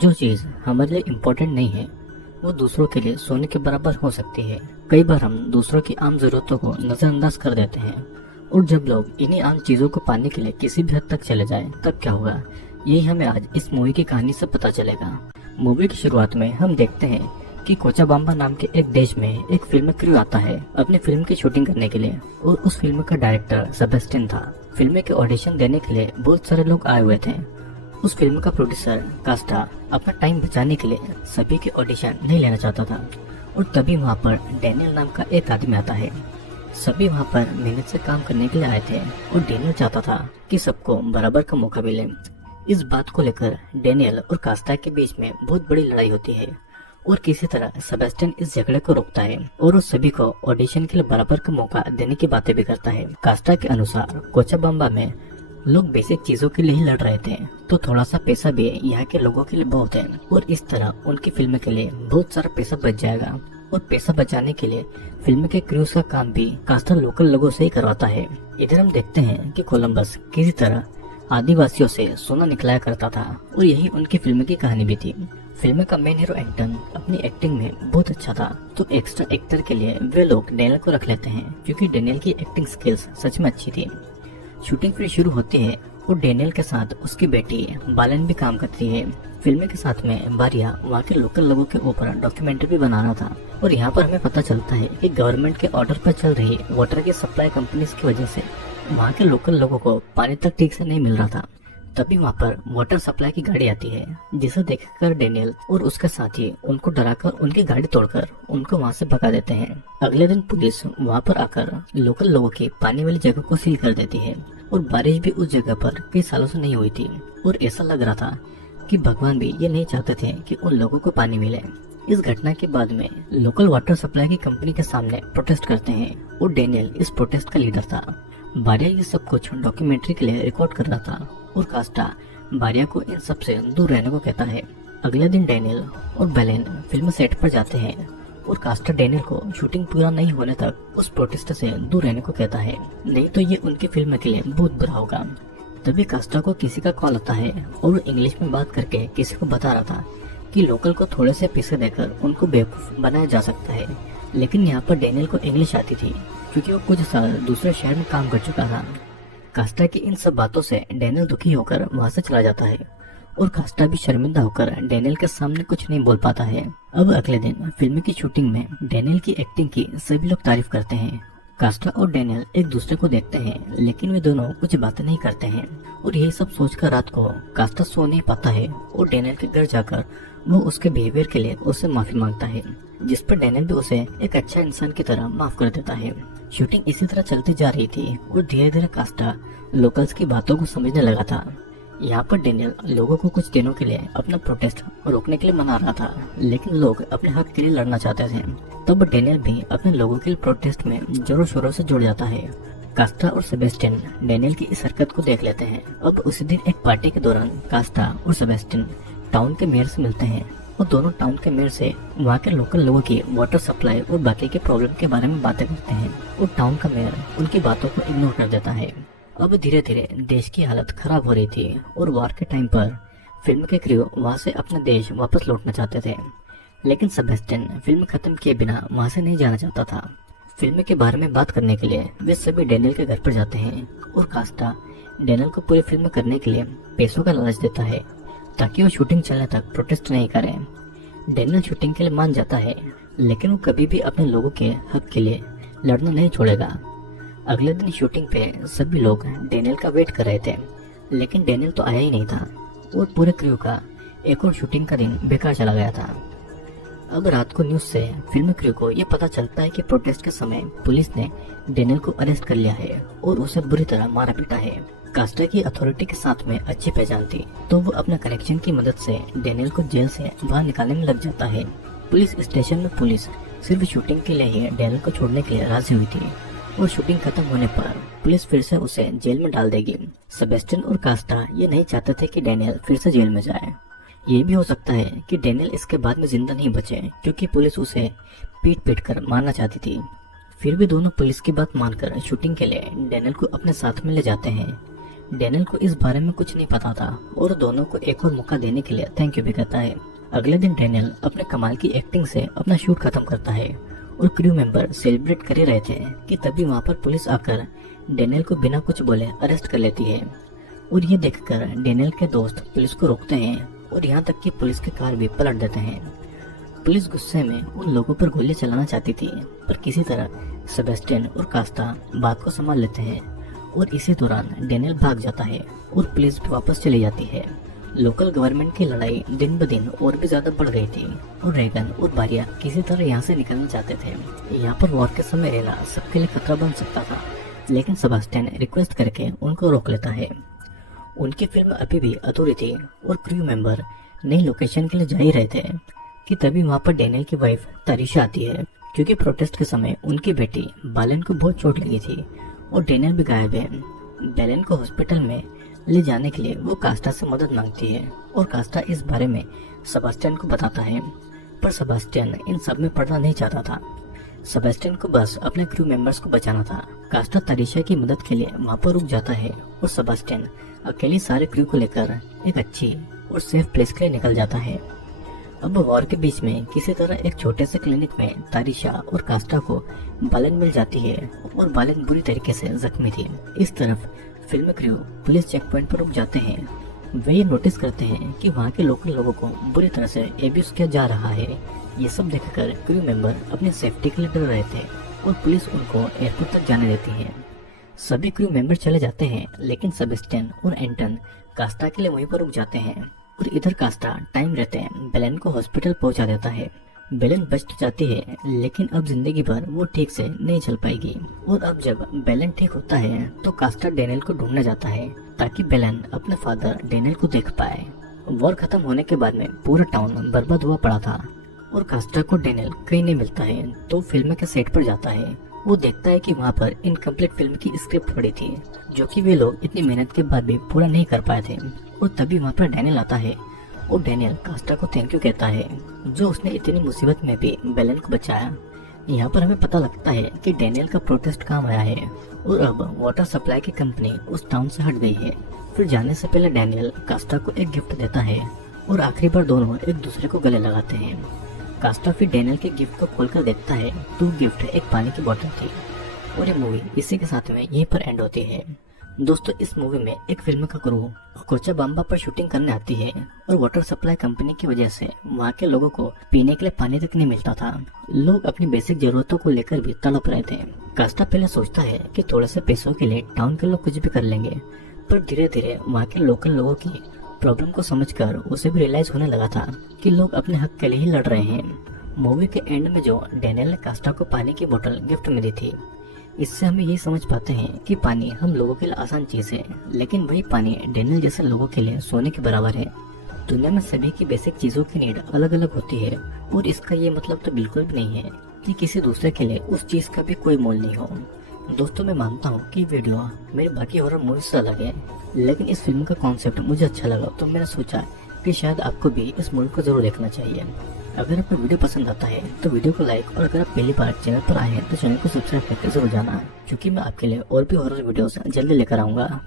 जो चीज हमारे लिए इम्पोर्टेंट नहीं है वो दूसरों के लिए सोने के बराबर हो सकती है। कई बार हम दूसरों की आम जरूरतों को नजरअंदाज कर देते हैं और जब लोग इन्हीं आम चीजों को पाने के लिए किसी भी हद तक चले जाएं, तब क्या होगा, यही हमें आज इस मूवी की कहानी से पता चलेगा। मूवी की शुरुआत में हम देखते हैं कि कोचाबाम्बा नाम के एक देश में एक फिल्म क्रू आता है अपनी फिल्म की शूटिंग करने के लिए और उस फिल्म का डायरेक्टर सेबेस्टियन था। फिल्म के ऑडिशन देने के लिए बहुत सारे लोग आए हुए थे। उस फिल्म का प्रोड्यूसर कास्टा अपना टाइम बचाने के लिए सभी के ऑडिशन नहीं लेना चाहता था और तभी वहाँ पर डैनियल नाम का एक आदमी आता है। सभी वहाँ पर मेहनत से काम करने के लिए आए थे और डैनियल चाहता था कि सबको बराबर का मौका मिले। इस बात को लेकर डैनियल और कास्टा के बीच में बहुत बड़ी लड़ाई होती है और किसी तरह सेबेस्टियन इस झगड़े को रोकता है और उस सभी को ऑडिशन के लिए बराबर का मौका देने की बातें भी करता है। कास्टा के अनुसार कोचाबाम्बा में लोग बेसिक चीजों के लिए ही लड़ रहे थे, तो थोड़ा सा पैसा भी यहाँ के लोगों के लिए बहुत है और इस तरह उनकी फिल्म के लिए बहुत सारा पैसा बच जाएगा। और पैसा बचाने के लिए फिल्म के क्रूज का काम भी कास्टा लोकल लोगों से ही करवाता है। इधर हम देखते हैं कि कोलंबस किसी तरह आदिवासियों से सोना निकलाया करता था और यही उनकी फिल्म की कहानी भी थी। फिल्म का मेन हीरो एंटन अपनी एक्टिंग में बहुत अच्छा था, तो एक्स्ट्रा एक्टर के लिए वे लोग डैनियल को रख लेते हैं क्योंकि डैनियल की एक्टिंग स्किल्स सच में अच्छी थी। शूटिंग फिर शुरू होती है और डैनियल के साथ उसकी बेटी बालन भी काम करती है। फिल्म के साथ में बारिया वहाँ के लोकल लोगों के ऊपर डॉक्यूमेंट्री भी बना रहा था और यहाँ पर हमें पता चलता है कि गवर्नमेंट के ऑर्डर पर चल रही वाटर की सप्लाई कंपनीज की वजह से वहाँ के लोकल लोगों को पानी तक ठीक से नहीं मिल रहा था। तभी वहाँ पर वाटर सप्लाई की गाड़ी आती है, जिसे देखकर डैनियल और उसके साथी उनको डराकर उनकी गाड़ी तोड़कर उनको वहाँ से भगा देते हैं। अगले दिन पुलिस वहाँ पर आकर लोकल लोगों की पानी वाली जगह को सील कर देती है और बारिश भी उस जगह पर कई सालों से नहीं हुई थी और ऐसा लग रहा था कि भगवान भी ये नहीं चाहते थे कि उन लोगों को पानी मिले। इस घटना के बाद में लोकल वाटर सप्लाई की कंपनी के सामने प्रोटेस्ट करते हैं और डैनियल इस प्रोटेस्ट का लीडर था। बारिया ये सब कुछ डॉक्यूमेंट्री के लिए रिकॉर्ड कर रहा था और कास्टा बारिया को इन सब से दूर रहने को कहता है। अगले दिन डैनियल और बेलेन फिल्म सेट पर जाते हैं और कास्टा डैनियल को शूटिंग पूरा नहीं होने तक उस प्रोटेस्ट से दूर रहने को कहता है, नहीं तो ये उनकी फिल्म के लिए बहुत बुरा होगा। तभी कास्टा को किसी का कॉल आता है और वो इंग्लिश में बात करके किसी को बता रहा था कि लोकल को थोड़े से पैसे देकर उनको बेवकूफ बनाया जा सकता है। लेकिन यहाँ पर डैनियल को इंग्लिश आती थी क्योंकि वो कुछ साल दूसरे शहर में काम कर चुका था। कास्टा की इन सब बातों से डैनियल दुखी होकर वहाँ से चला जाता है और कास्टा भी शर्मिंदा होकर डैनियल के सामने कुछ नहीं बोल पाता है। अब अगले दिन फिल्म की शूटिंग में डैनियल की एक्टिंग की सभी लोग तारीफ करते हैं। कास्टा और डैनियल एक दूसरे को देखते हैं लेकिन वे दोनों कुछ बातें नहीं करते हैं और यही सब सोचकर रात को कास्टा सो नहीं पाता है और डैनियल के घर जाकर वो उसके बिहेवियर के लिए उससे माफी मांगता है, जिस पर डैनियल भी उसे एक अच्छा इंसान की तरह माफ कर देता है। शूटिंग इसी तरह चलती जा रही थी और धीरे धीरे कास्टा लोकल्स की बातों को समझने लगा था। यहाँ पर डैनियल लोगों को कुछ दिनों के लिए अपना प्रोटेस्ट रोकने के लिए मना रहा था, लेकिन लोग अपने हक के लिए लड़ना चाहते थे। तब डैनियल भी अपने लोगों के लिए प्रोटेस्ट में जोरों शोरों से जुड़ जाता है। कास्टा और सेबेस्टियन डैनियल की इस हरकत को देख लेते हैं। अब उसी दिन एक पार्टी के दौरान कास्टा और सेबेस्टियन टाउन के मेयर से मिलते हैं और दोनों टाउन के मेयर से वहाँ के लोकल लोगों की वाटर सप्लाई और बाकी के प्रॉब्लम के बारे में बातें करते हैं और टाउन का मेयर उनकी बातों को इग्नोर कर देता है। अब धीरे धीरे देश की हालत खराब हो रही थी और वार के टाइम पर फिल्म के क्रू वहाँ से अपना देश वापस लौटना चाहते थे, लेकिन सेबेस्टियन फिल्म खत्म किए बिना वहाँ से नहीं जाना चाहता था। फिल्म के बारे में बात करने के लिए वे सभी डैनियल के घर पर जाते हैं और कास्टा डैनियल को पूरी फिल्म करने के लिए पैसों का लालच देता है ताकि वो शूटिंग चलने तक प्रोटेस्ट नहीं करें। डैनियल शूटिंग के लिए मान जाता है, लेकिन वो कभी भी अपने लोगों के हक के लिए लड़ना नहीं छोड़ेगा। अगले दिन शूटिंग पे सभी लोग डैनियल का वेट कर रहे थे, लेकिन डैनियल तो आया ही नहीं था और पूरे क्रू का एक और शूटिंग का दिन बेकार चला गया था। अब रात को न्यूज से फिल्म क्रू को ये पता चलता है कि प्रोटेस्ट के समय पुलिस ने डैनियल को अरेस्ट कर लिया है और उसे बुरी तरह मारा पीटा है। कास्टा की अथॉरिटी के साथ में अच्छी पहचान थी, तो वो अपने कनेक्शन की मदद से डैनियल को जेल से बाहर निकालने में लग जाता है। पुलिस स्टेशन में पुलिस सिर्फ शूटिंग के लिए ही डैनियल को छोड़ने के लिए राजी हुई थी और शूटिंग खत्म होने पर पुलिस फिर से उसे जेल में डाल देगी। सेबेस्टियन और कास्टा ये नहीं चाहते थे कि डैनियल फिर से जेल में जाए। ये भी हो सकता है कि डैनियल इसके बाद में जिंदा नहीं बचे क्योंकि पुलिस उसे पीट पीट कर मारना चाहती थी। फिर भी दोनों पुलिस की बात मानकर शूटिंग के लिए डैनियल को अपने साथ में ले जाते हैं। डेनियल को इस बारे में कुछ नहीं पता था और दोनों को एक और मौका देने के लिए थैंक यू भी कहता है। अगले दिन डेनियल अपने कमाल की एक्टिंग से अपना शूट खत्म करता है और क्रू मेंबर सेलिब्रेट कर ही रहे थे कि तभी वहाँ पर पुलिस आकर डेनियल को बिना कुछ बोले अरेस्ट कर लेती है। और ये देखकर डेनियल के दोस्त पुलिस को रोकते हैं और यहाँ तक कि पुलिस की कार भी पलट देते हैं। पुलिस गुस्से में उन लोगों पर गोली चलाना चाहती थी, पर किसी तरह सेबेस्टियन और कास्ता बात को संभाल लेते हैं और इसी दौरान डेनियल भाग जाता है और पुलिस भी वापस चली जाती है। लोकल गवर्नमेंट की लड़ाई दिन ब दिन और भी ज्यादा बढ़ गई थी और रेगन और बारिया किसी तरह यहाँ से निकलना चाहते थे। यहाँ पर वॉर के समय रहना सबके लिए खतरा बन सकता था, लेकिन सेबेस्टियन रिक्वेस्ट करके उनको रोक लेता है। उनकी फिल्म अभी भी अधूरी थी और क्रू मेंबर नई लोकेशन के लिए जा ही रहे थे कि तभी वहाँ पर डेनियल की वाइफ तारिशा आती है, क्योंकि प्रोटेस्ट के समय उनकी बेटी बालेन को बहुत चोट लगी थी और डेनियल भी गायब है। बेलेन को हॉस्पिटल में ले जाने के लिए वो कास्टा से मदद मांगती है और कास्टा इस बारे में सेबेस्टियन को बताता है, पर सेबेस्टियन इन सब में पड़ना नहीं चाहता था। सेबेस्टियन को बस अपने क्रू मेंबर्स को बचाना था। कास्टा तारिशा की मदद के लिए वहाँ पर रुक जाता है और सेबेस्टियन अकेली सारे क्रू को लेकर एक अच्छी और सेफ प्लेस के लिए निकल जाता है। अब वॉर के बीच में किसी तरह एक छोटे से क्लिनिक में तारिशा और कास्टा को बालेन मिल जाती है और बालेन बुरी तरीके से जख्मी थी। इस तरफ film crew police checkpoint पर रुक जाते हैं। वे ये नोटिस करते हैं कि वहाँ के लोकल लोगों को बुरी तरह से एब्यूज किया जा रहा है। ये सब देखकर क्रू मेंबर अपनी सेफ्टी के लिए डर रहे थे और पुलिस उनको एयरपोर्ट तक जाने देती है। सभी क्रू मेंबर चले जाते हैं, लेकिन सेबेस्टियन और एंटन कास्टा के लिए वहीं पर रुक जाते हैं और इधर कास्टा टाइम रहते बेलेन को हॉस्पिटल पहुंचा देता है। बेलेन बच तो जाती है, लेकिन अब जिंदगी भर वो ठीक से नहीं चल पाएगी। और अब जब बेलेन ठीक होता है तो कास्टा डेनियल को ढूंढने जाता है ताकि बेलेन अपने फादर डेनियल को देख पाए। वॉर खत्म होने के बाद में पूरा टाउन बर्बाद हुआ पड़ा था और कास्टा को डेनियल कहीं नहीं मिलता है, तो फिल्म के सेट पर जाता है। वो देखता है कि वहाँ पर इनकम्प्लीट फिल्म की स्क्रिप्ट पड़ी थी, जो कि वे लोग इतनी मेहनत के बाद भी पूरा नहीं कर पाए थे। और तभी वहाँ पर डेनियल आता है और डेनियल कास्टा को थैंक यू कहता है, जो उसने इतनी मुसीबत में भी बेलेन को बचाया। यहाँ पर हमें पता लगता है कि डेनियल का प्रोटेस्ट काम आया है और अब वाटर सप्लाई की कंपनी उस टाउन से हट गई है। फिर जाने से पहले डेनियल कास्टा को एक गिफ्ट देता है और आखिरी बार दोनों एक दूसरे को गले लगाते हैं। कास्टा फिर डेनियल के गिफ्ट को खोलकर देखता है तो गिफ्ट एक पानी की बोतल थी। और ये मूवी इसी के साथ में यहीं पर एंड होती है। दोस्तों, इस मूवी में एक फिल्म का क्रू कोचाबाम्बा पर शूटिंग करने आती है और वाटर सप्लाई कंपनी की वजह से वहाँ के लोगों को पीने के लिए पानी तक नहीं मिलता था। लोग अपनी बेसिक जरूरतों को लेकर भी तड़प रहे थे। कास्टा पहले सोचता है कि थोड़े से पैसों के लिए टाउन के लोग कुछ भी कर लेंगे, पर धीरे धीरे वहाँ के लोकल लोगों की प्रॉब्लम को समझकर उसे भी रियलाइज होने लगा था कि लोग अपने हक के लिए ही लड़ रहे हैं। मूवी के एंड में जो डेनियल ने कास्टा को पानी की बोतल गिफ्ट में दी थी, इससे हमें ये समझ पाते हैं कि पानी हम लोगों के लिए आसान चीज है, लेकिन वही पानी डेनियल जैसे लोगों के लिए सोने के बराबर है। दुनिया में सभी की बेसिक चीजों की नीड अलग अलग होती है और इसका ये मतलब तो बिल्कुल भी नहीं है कि किसी दूसरे के लिए उस चीज का भी कोई मोल नहीं हो। दोस्तों, मैं मानता हूँ कि वीडियो मेरे बाकी हॉरर मूवी से अलग है, लेकिन इस फिल्म का कॉन्सेप्ट मुझे अच्छा लगा, तो मैंने सोचा कि शायद आपको भी इस मूवी को जरूर देखना चाहिए। अगर आपको वीडियो पसंद आता है तो वीडियो को लाइक, और अगर आप पहली बार चैनल पर आए हैं तो चैनल को सब्सक्राइब करके जरूर जाना, क्योंकि मैं आपके लिए और भी हॉरर वीडियोस जल्दी लेकर आऊंगा।